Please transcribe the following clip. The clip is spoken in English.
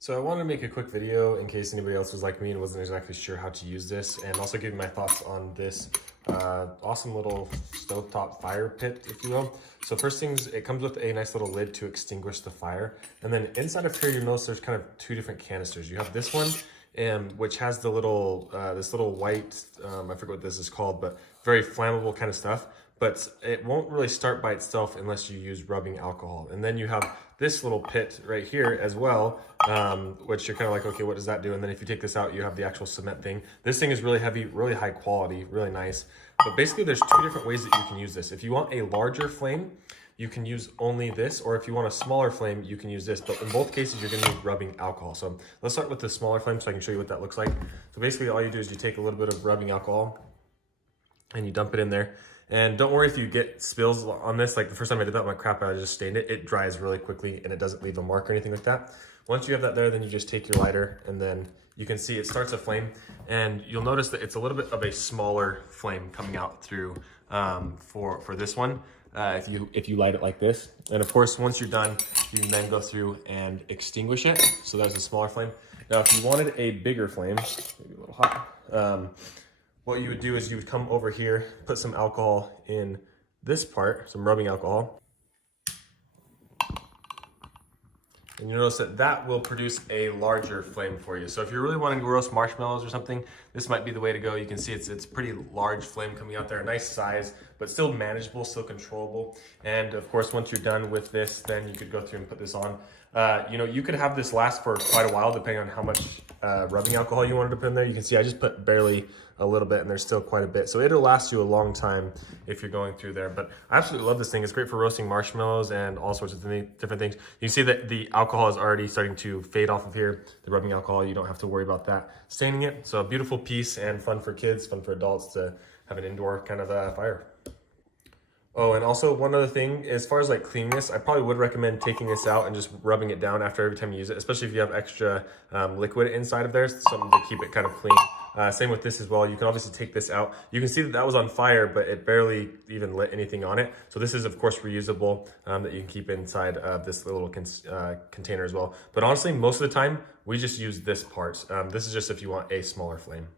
So I wanted to make a quick video in case anybody else was like me and wasn't exactly sure how to use this, and also give you my thoughts on this awesome little stovetop fire pit, if you will. So first things, it comes with a nice little lid to extinguish the fire. And then inside of here, you'll notice there's kind of two different canisters. You have this one, which has the little, this little white, I forget what this is called, but very flammable kind of stuff. But it won't really start by itself unless you use rubbing alcohol. And then you have this little pit right here as well, which you're kind of like, okay, what does that do? And then if you take this out, you have the actual cement thing. This thing is really heavy, really high quality, really nice. But basically there's two different ways that you can use this. If you want a larger flame, you can use only this, or if you want a smaller flame, you can use this. But in both cases, you're gonna need rubbing alcohol. So let's start with the smaller flame so I can show you what that looks like. So basically all you do is you take a little bit of rubbing alcohol and you dump it in there. And don't worry if you get spills on this. Like the first time I did that, I'm like, crap, I just stained it. It dries really quickly and it doesn't leave a mark or anything like that. Once you have that there, then you just take your lighter and then you can see it starts a flame, and you'll notice that it's a little bit of a smaller flame coming out through for this one. If you light it like this. And of course, once you're done, you can then go through and extinguish it. So that's a smaller flame. Now, if you wanted a bigger flame, maybe a little hot, what you would do is you would come over here, put some alcohol in this part, some rubbing alcohol. And you notice that that will produce a larger flame for you. So if you're really wanting to roast marshmallows or something, this might be the way to go. You can see it's a pretty large flame coming out there, a nice size, but still manageable, still controllable. And of course, once you're done with this, then you could go through and put this on. You could have this last for quite a while, depending on how much rubbing alcohol you wanted to put in there. You can see I just put barely a little bit, and there's still quite a bit. So it'll last you a long time if you're going through there. But I absolutely love this thing. It's great for roasting marshmallows and all sorts of different things. You can see that the alcohol is already starting to fade off of here. The rubbing alcohol, you don't have to worry about that staining it. So a beautiful piece and fun for kids, fun for adults to have an indoor kind of fire. Oh, and also one other thing, as far as like cleaning this, I probably would recommend taking this out and just rubbing it down after every time you use it, especially if you have extra liquid inside of there, something to keep it kind of clean. Same with this as well. You can obviously take this out. You can see that that was on fire, but it barely even lit anything on it. So this is of course reusable, that you can keep inside of this little container as well. But honestly, most of the time, we just use this part. This is just if you want a smaller flame.